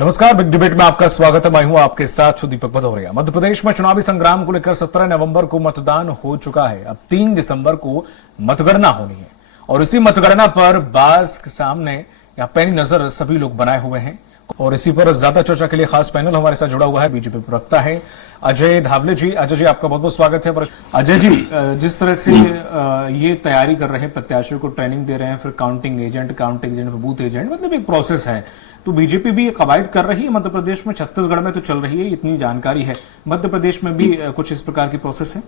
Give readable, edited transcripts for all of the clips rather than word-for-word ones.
नमस्कार, big debate में आपका स्वागत है। मैं हूं आपके साथ दीपक भदौरिया। मध्य प्रदेश में चुनावी संग्राम को लेकर 17 नवंबर को मतदान हो चुका है। अब 3 दिसंबर को मतगणना होनी है और इसी मतगणना पर बाज के सामने या पैनी नजर सभी लोग बनाए हुए हैं और इसी पर ज्यादा चर्चा के लिए खास पैनल हमारे साथ जुड़ा हुआ है। बीजेपी प्रवक्ता है अजय धावले जी। अजय जी, आपका बहुत बहुत स्वागत है। अजय जी, जिस तरह से ये तैयारी कर रहे हैं, प्रत्याशियों को ट्रेनिंग दे रहे हैं, फिर काउंटिंग एजेंट पर बूथ एजेंट, मतलब एक प्रोसेस है, तो बीजेपी भी कवायद कर रही है मध्य प्रदेश में। छत्तीसगढ़ में तो चल रही है, इतनी जानकारी है। मध्य प्रदेश में भी कुछ इस प्रकार की प्रोसेस है?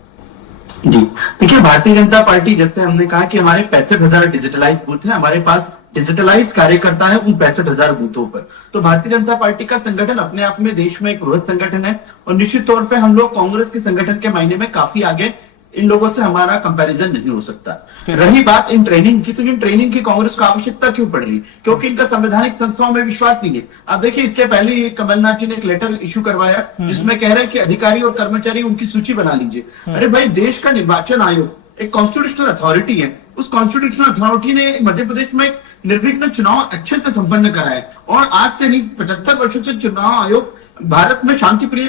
जी देखिए, भारतीय जनता पार्टी, जैसे हमने कहा कि हमारे 65,000 डिजिटलाइज बूथ है, हमारे पास डिजिटलाइज कार्यकर्ता है उन 65,000 बूथों पर। तो भारतीय जनता पार्टी का संगठन अपने आप में देश में एक बृहद संगठन है और निश्चित तौर पे हम लोग कांग्रेस के संगठन के मायने में काफी आगे, इन लोगों से हमारा कंपैरिजन नहीं हो सकता। रही बात इन ट्रेनिंग की, तो इन ट्रेनिंग की कांग्रेस को आवश्यकता क्यों पड़ रही? क्योंकि इनका संवैधानिक संस्थाओं में विश्वास नहीं है। अब देखिए, इसके पहले ही कमलनाथ जी ने एक लेटर इश्यू करवाया जिसमें कह रहे हैं कि अधिकारी और कर्मचारी उनकी सूची बना लीजिए। अरे भाई, देश का निर्वाचन आयोग एक कॉन्स्टिट्यूशनल अथॉरिटी है। उस कॉन्स्टिट्यूशनल अथॉरिटी ने मध्य प्रदेश में एक निर्विघ्न चुनाव अच्छे से संपन्न कराया और आज से नहीं 75 वर्षों से चुनाव आयोग भारत में शांतिप्रिय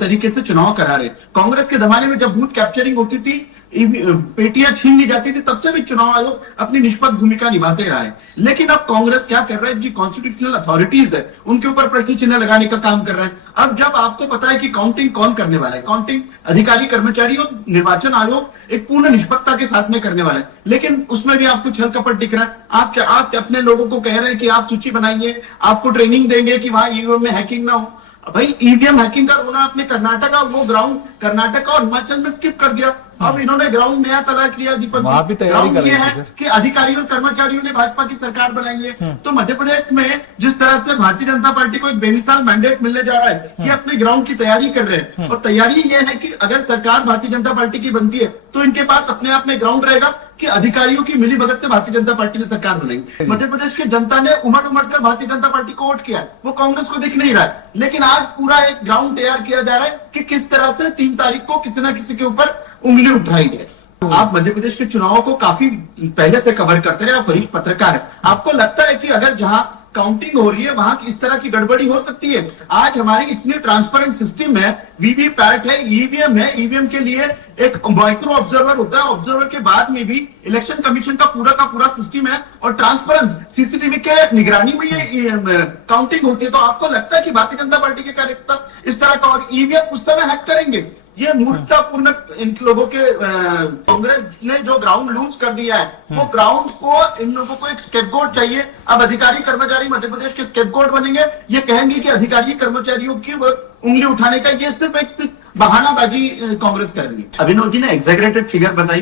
तरीके से चुनाव करा रहे। कांग्रेस के जमाने में जब बूथ कैप्चरिंग होती थी, पेटियां छीन ली जाती थी, तब से भी चुनाव आयोग अपनी निष्पक्ष भूमिका निभाते रहा है। लेकिन अब कांग्रेस क्या कर रहा है, जी कॉन्स्टिट्यूशनल अथॉरिटीज है उनके ऊपर प्रश्न चिन्ह लगाने का काम कर रहा है। अब जब आपको पता है कि काउंटिंग कौन करने वाला है, काउंटिंग अधिकारी कर्मचारी और निर्वाचन आयोग एक पूर्ण निष्पक्षता के साथ में करने वाला है, लेकिन उसमें भी आपको छल कपट दिख रहा है। आप अपने लोगों को कह रहे हैं कि आप सूची बनाइए, आपको ट्रेनिंग देंगे कि वहां ईवीएम में हैकिंग ना हो। भाई, ईवीएम हैकिंग का रोना आपने कर्नाटक वो ग्राउंड कर्नाटक और हिमाचल में स्किप कर दिया। अब इन्होंने ग्राउंड नया तलाश लिया। दीपक, वहां भी तैयारी कर रहे हैं कि अधिकारियों और कर्मचारियों ने भाजपा की सरकार बनाई है। तो मध्य प्रदेश में जिस तरह से भारतीय जनता पार्टी को एक बेमिसाल मैंडेट मिलने जा रहा है, ये अपने ग्राउंड की तैयारी कर रहे हैं। और तैयारी ये है कि अगर सरकार भारतीय जनता पार्टी की बनती है तो इनके पास अपने आप में ग्राउंड रहेगा कि अधिकारियों की मिली भगत से भारतीय जनता पार्टी ने सरकार बनाई। मध्य प्रदेश की जनता ने उमड़ कर भारतीय जनता पार्टी को वोट किया है, वो कांग्रेस को दिख नहीं रहा है। लेकिन आज पूरा एक ग्राउंड तैयार किया जा रहा है कि किस तरह से 3 तारीख को किसी न किसी के ऊपर उंगली उठाई जाए। आप मध्य प्रदेश के चुनावों को काफी पहले से कवर करते रहे, आप वरिष्ठ पत्रकार है। आपको लगता है कि अगर जहां काउंटिंग हो रही है वहां इस तरह की गड़बड़ी हो सकती है? आज हमारी इतनी ट्रांसपेरेंट सिस्टम है, वीवीपैट है, ईवीएम है। ईवीएम के लिए एक माइक्रो ऑब्जर्वर होता है, ऑब्जर्वर के बाद में भी इलेक्शन कमीशन का पूरा सिस्टम है और ट्रांसपेरेंट सीसीटीवी के निगरानी में ये काउंटिंग होती है। तो आपको लगता है कि भारतीय जनता पार्टी के कार्यकर्ता इस तरह का और ईवीएम उस समय हैक करेंगे? ये मूर्खतापूर्ण इन लोगों के, कांग्रेस ने जो ग्राउंड लूज कर दिया है, वो ग्राउंड को इन लोगों को एक स्केपगोट चाहिए। अब अधिकारी कर्मचारी मध्य प्रदेश के स्केपगोट बनेंगे। ये कहेंगे कि अधिकारी कर्मचारियों की उंगली उठाने का ये सिर्फ बहानाबाजी कांग्रेस कर रही है। अभिनव जी ने एग्जैगरेटेड फिगर बताई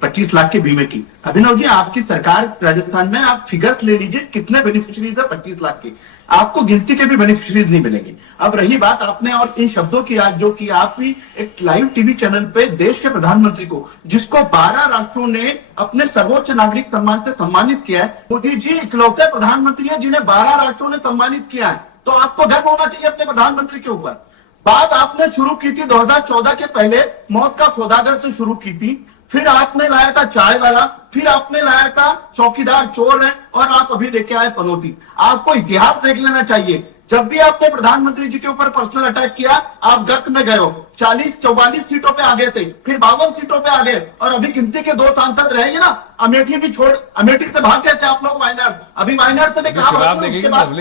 25 लाख के बीमे की। अभिनव जी, आपकी सरकार राजस्थान में, आप फिगर्स ले लीजिए कितने बेनिफिशियरीज है 25 लाख के, आपको गिनती के भी बेनिफिशियरीज नहीं मिलेंगे। अब रही बात आपने और इन शब्दों की, आज जो कि आप भी एक लाइव टीवी चैनल पे देश के प्रधानमंत्री को, जिसको 12 राष्ट्रों ने अपने सर्वोच्च नागरिक सम्मान से सम्मानित किया है, मोदी जी इकलौते प्रधानमंत्री हैं जिन्हें 12 राष्ट्रों ने सम्मानित किया है। तो आपको गर्व होना चाहिए अपने प्रधानमंत्री के ऊपर। बात आपने शुरू की थी 2014 के पहले मौत का सौदागर से शुरू की थी, फिर आपने लाया था चाय वाला, फिर आपने लाया था चौकीदार चोर है और आप अभी लेके आए पनौती। आपको इतिहास देख लेना चाहिए। जब भी आपने प्रधानमंत्री जी के ऊपर पर्सनल अटैक किया, आप गर्त में गए हो। 40-44 सीटों पे आ गए थे, फिर 52 सीटों पे आ गए और अभी गिनती के 2 सांसद रहेंगे ना। अमेठी भी छोड़, अमेठी से भाग गए थे आप लोग वायनाड। अभी वायनाड से कहा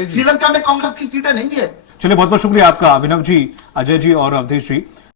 श्रीलंका में कांग्रेस की सीटें नहीं है। चलिए, बहुत बहुत शुक्रिया आपका अभिनव जी, अजय जी और अवधेश जी।